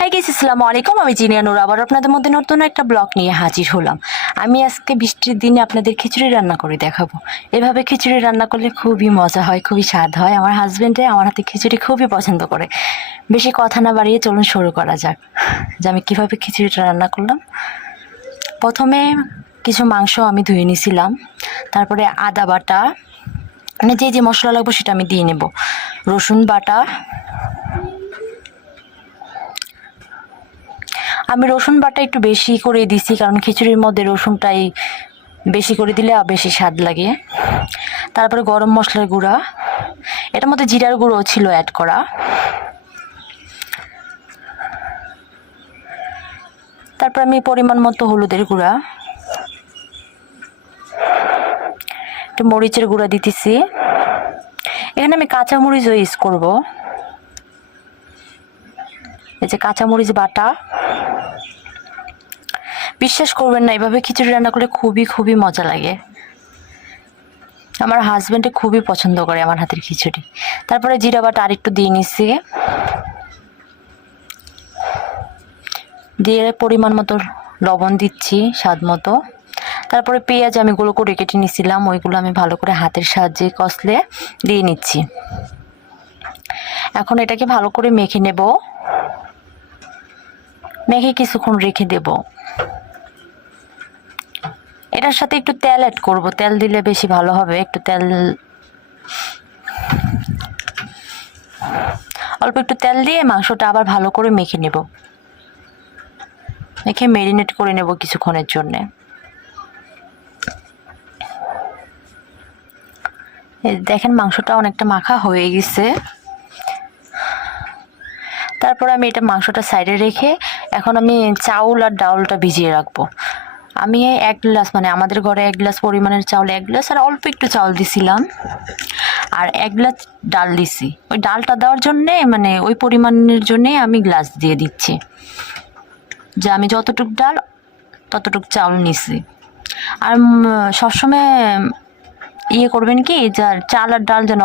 High guess আসসালামু আলাইকুম আমি জিনিয়ানুর আবার আপনাদের মধ্যে নতুন একটা ব্লগ নিয়ে হাজির হলাম। আমি আজকে বৃষ্টির দিনে আপনাদের খিচুড়ি রান্না করে দেখাবো। এভাবে খিচুড়ি রান্না করলে খুবই মজা হয়, খুবই স্বাদ হয়। আমার হাজব্যান্ডে আমার হাতে খিচুড়ি খুবই পছন্দ করে। বেশি কথা না বাড়িয়ে চলুন শুরু করা যাক। যে আমি কীভাবে খিচুড়িটা রান্না করলাম। প্রথমে কিছু মাংস আমি ধুয়ে নিয়েছিলাম তারপরে আদা বাটা। মানে যে যে মশলা লাগবে সেটা আমি দিয়ে নেব। রসুন বাটা। আমি রসুন বাটা একটু বেশি করে দিছি, কারণ খিচুড়ির মধ্যে রসুনটাই বেশি করে দিলে বেশি স্বাদ লাগে। তারপরে গরম মশলার গুঁড়া। এটার মধ্যে জিরার গুঁড়ো ছিল অ্যাড করা। তারপর আমি পরিমাণ মতো হলুদের গুঁড়া। একটু মরিচের গুঁড়া দিতেছি। এখানে আমি কাঁচা মরিচও ইউজ করব। এই যে কাঁচামরিচ বাটা। বিশ্বাস করবেন না, এভাবে খিচুড়ি রান্না করলে খুবই খুবই মজা লাগে। আমার হাজব্যান্ডে খুবই পছন্দ করে আমার হাতের খিচুড়ি। তারপরে জিরা বাটা আরেকটু দিয়ে নিচ্ছি। দিয়ে পরিমাণ মতো লবণ দিচ্ছি, স্বাদ মতো। তারপরে পেঁয়াজ আমি গুলো করে কেটে নিয়েছিলাম ওইগুলো আমি ভালো করে হাতের সাহায্যে কষলে দিয়ে নিচ্ছি। এখন এটাকে ভালো করে মেখে নেব। মেখে কিছুক্ষণ রেখে দেব। এটার সাথে একটু তেল অ্যাড করব। তেল দিলে বেশি ভালো হবে। একটু তেল অল্প একটু তেল দিয়ে মাংসটা আবার ভালো করে মেখে নেব। মেখে মেরিনেট করে নেব কিছুক্ষণের জন্যে। দেখেন মাংসটা অনেকটা মাখা হয়ে গেছে। তারপর আমি এটা মাংসটা সাইডে রেখে এখন আমি চাউল আর ডাউলটা ভিজিয়ে রাখব। আমি এক গ্লাস মানে আমাদের ঘরে এক গ্লাস পরিমাণের চাউল, এক গ্লাস, আর অল্প একটু চাউল দিছিলাম। আর এক গ্লাস ডাল দিছি। ওই ডালটা দেওয়ার জন্যে মানে ওই পরিমাণের জন্যে আমি গ্লাস দিয়ে দিচ্ছি। যে আমি যতটুক ডাল, ততটুক চাউল নিছি। আর সবসময় ইয়ে করবেন কি, যার চাল আর ডাল যেন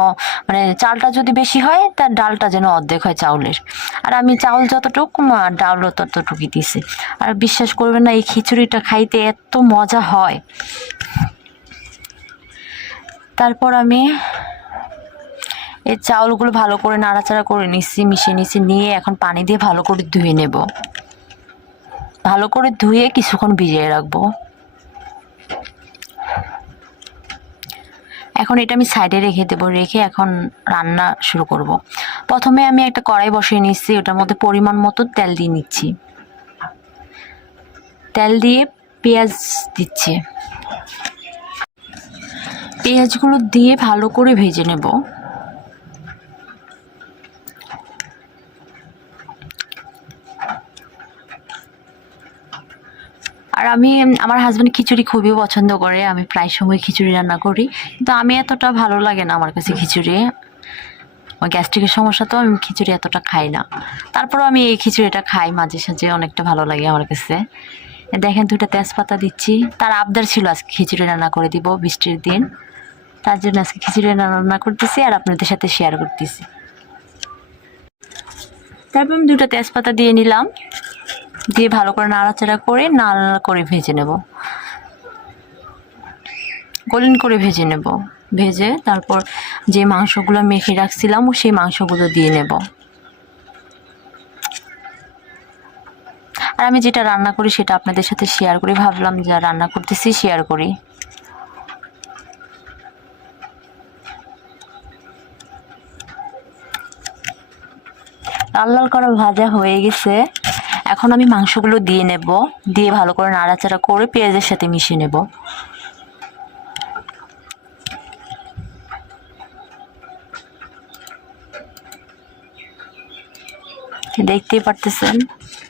মানে চালটা যদি বেশি হয়, তার ডালটা যেন অর্ধেক হয় চাউলের। আর আমি চাউল যতটুকু আর ডালও ততটুকুই দিছি। আর বিশ্বাস করবেন না, এই খিচুড়িটা খাইতে এত মজা হয়। তারপর আমি এই চাউলগুলো ভালো করে নাড়াচাড়া করে নিচ্ছি মিশিয়ে নিচ্ছি নিয়ে এখন পানি দিয়ে ভালো করে ধুয়ে নেব। ভালো করে ধুয়ে কিছুক্ষণ ভিজিয়ে রাখব। এখন এটা আমি সাইডে রেখে দেবো, রেখে এখন রান্না শুরু করব। প্রথমে আমি একটা কড়াই বসিয়ে নিচ্ছি, ওটার মধ্যে পরিমাণ মতো তেল দিয়ে নিচ্ছি। তেল দিয়ে পেঁয়াজ দিচ্ছি। পেঁয়াজগুলো দিয়ে ভালো করে ভেজে নেব। আর আমি, আমার হাজব্যান্ড খিচুড়ি খুবই পছন্দ করে, আমি প্রায় সময় খিচুড়ি রান্না করি। কিন্তু আমি এতটা ভালো লাগে না আমার কাছে খিচুড়ি। আমার গ্যাস্ট্রিকের সমস্যা তো, আমি খিচুড়ি এতটা খাই না। তারপরও আমি এই খিচুড়িটা খাই মাঝে সাঝে, অনেকটা ভালো লাগে আমার কাছে। দেখেন দুটা তেজপাতা দিচ্ছি। তার আবদার ছিল আজকে খিচুড়ি রান্না করে দিব বৃষ্টির দিন। তার জন্য আজকে খিচুড়ি রান্না করতেছি আর আপনাদের সাথে শেয়ার করতেছি। তারপর আমি দুটো তেজপাতা দিয়ে নিলাম। দিয়ে ভালো করে নাড়াচাড়া করে নাল করে ভেজে নেব। গোল্ডেন করে ভেজে নেব। ভেজে তারপর যে মাংসগুলো মেখে রাখছিলাম, সেই মাংসগুলো দিয়ে নেব। আর আমি যেটা রান্না করি সেটা আপনাদের সাথে শেয়ার করি। ভাবলাম যা রান্না করতেছি শেয়ার করি। লাল লাল করে ভাজা হয়ে গেছে। এখন আমি মাংসগুলো দিয়ে নেব। দিয়ে ভালো করে নাড়াচাড়া করে পেঁয়াজের সাথে মিশিয়ে নেব। দেখতেই পারতেছেন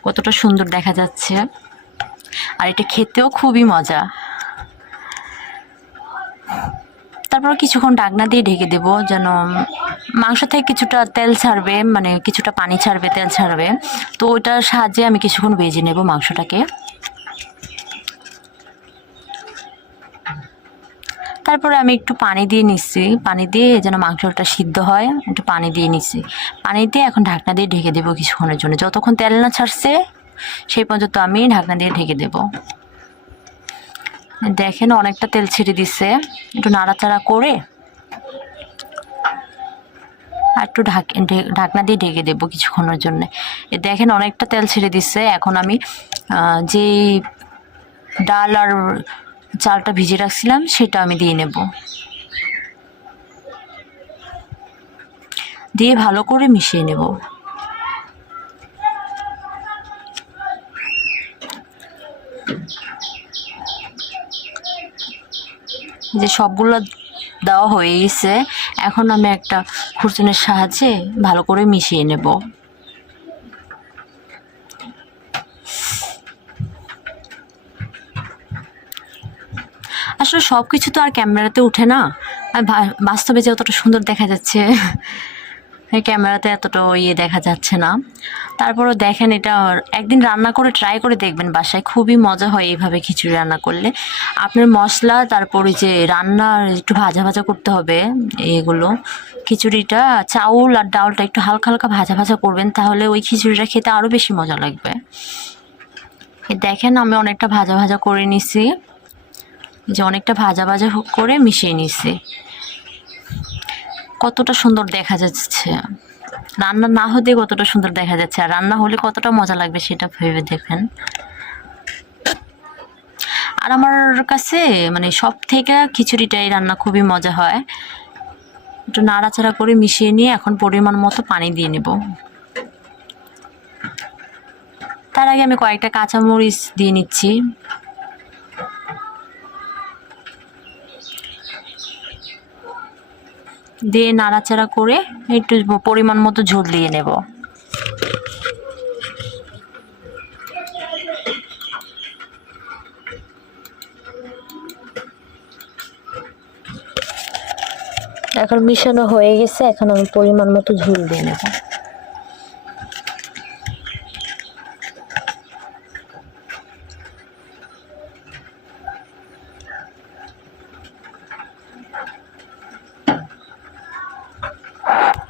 কতটা সুন্দর দেখা যাচ্ছে। আর এটা খেতেও খুবই মজা। তারপর কিছুক্ষণ ডাকনা দিয়ে ঢেকে দেবো, যেন মাংস থেকে কিছুটা তেল ছাড়বে মানে কিছুটা পানি ছাড়বে, তেল ছাড়বে। তো ওইটার সাহায্যে আমি কিছুক্ষণ ভেজে নেব মাংসটাকে। তারপরে আমি একটু পানি দিয়ে নিচ্ছি। পানি দিয়ে যেন মাংসটা সিদ্ধ হয়, একটু পানি দিয়ে নিচ্ছি। পানি দিয়ে এখন ঢাকনা দিয়ে ঢেকে দেবো কিছুক্ষণের জন্য। যতক্ষণ তেল না ছাড়ছে, সেই পর্যন্ত আমি ঢাকনা দিয়ে ঢেকে দেবো। দেখেন অনেকটা তেল ছেড়ে দিচ্ছে একটু নাড়াচাড়া করে আর একটু ঢাক ঢাকনা দিয়ে ঢেকে দেবো কিছুক্ষণের জন্য। দেখেন অনেকটা তেল ছেড়ে দিচ্ছে এখন আমি যে ডাল আর চালটা ভিজিয়ে রাখছিলাম সেটা আমি দিয়ে নেব। দিয়ে ভালো করে মিশিয়ে নেব। যে সবগুলো দেওয়া হয়ে গেছে এখন আমি একটা খুরচুনের সাহায্যে ভালো করে মিশিয়ে নেব। আসলে সব কিছু তো আর ক্যামেরাতে উঠে না। আর বাস্তবে যে অতটা সুন্দর দেখা যাচ্ছে। ক্যামেরাতে এতটা ইয়ে দেখা যাচ্ছে না। তারপরও দেখেন এটা একদিন রান্না করে ট্রাই করে দেখবেন বাসায়। খুবই মজা হয় এইভাবে খিচুড়ি রান্না করলে। আপনার মশলা, তারপরে যে রান্না একটু ভাজা ভাজা করতে হবে এগুলো, খিচুড়িটা, চাউল আর ডাউলটা একটু হালকা হালকা ভাজা ভাজা করবেন তাহলে ওই খিচুড়িটা খেতে আরও বেশি মজা লাগবে। দেখেন আমি অনেকটা ভাজা ভাজা করে নিছি। যে অনেকটা ভাজা ভাজা করে মিশিয়ে নিছি। কতটা সুন্দর দেখা যাচ্ছে। রান্না না হতে কতটা সুন্দর দেখা যাচ্ছে। আর রান্না হলে কতটা মজা লাগবে সেটা ভেবে দেখেন। আর আমার কাছে মানে সব থেকে খিচুড়িটাই রান্না খুবই মজা হয়। একটু নাড়াচাড়া করে মিশিয়ে নিয়ে এখন পরিমাণ মতো পানি দিয়ে নেব। তার আগে আমি কয়েকটা কাঁচামরিচ দিয়ে নিচ্ছি। দিয়ে নাড়াচাড়া করে একটু পরিমাণ মতো ঝোল দিয়ে নেব। এখন মিশানো হয়ে গেছে, এখন আমি পরিমাণ মতো ঝোল দিয়ে নেব।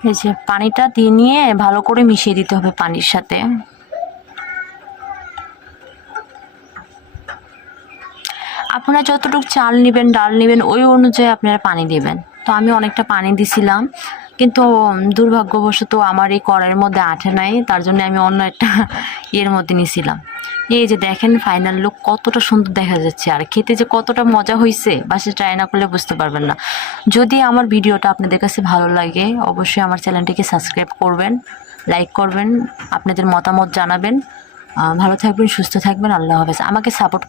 এই যে পানিটা দিয়ে নিয়ে ভালো করে মিশিয়ে দিতে হবে পানির সাথে। আপনারা যতটুকু চাল নেবেন, ডাল নেবেন, ওই অনুযায়ী আপনারা পানি দেবেন। তো আমি অনেকটা পানি দিছিলাম। কিন্তু দুর্ভাগ্যবশত আমার এই কড়াইয়ের মধ্যে আঠে নাই, তার জন্য আমি অন্য একটা ইয়ের মধ্যে নিয়েছিলাম এই যে দেখেন ফাইনাল লুক কতটা সুন্দর দেখা যাচ্ছে, আর খেতে যে কতটা মজা হয়েছে বাসে ট্রাই না করলে বুঝতে পারবেন না। যদি আমার ভিডিওটা আপনাদের কাছে ভালো লাগে, অবশ্যই আমার চ্যানেলটিকে সাবস্ক্রাইব করবেন লাইক করবেন, আপনাদের মতামত জানাবেন। ভালো থাকবেন, সুস্থ থাকবেন, আল্লাহ হাফেজ। আমাকে সাপোর্ট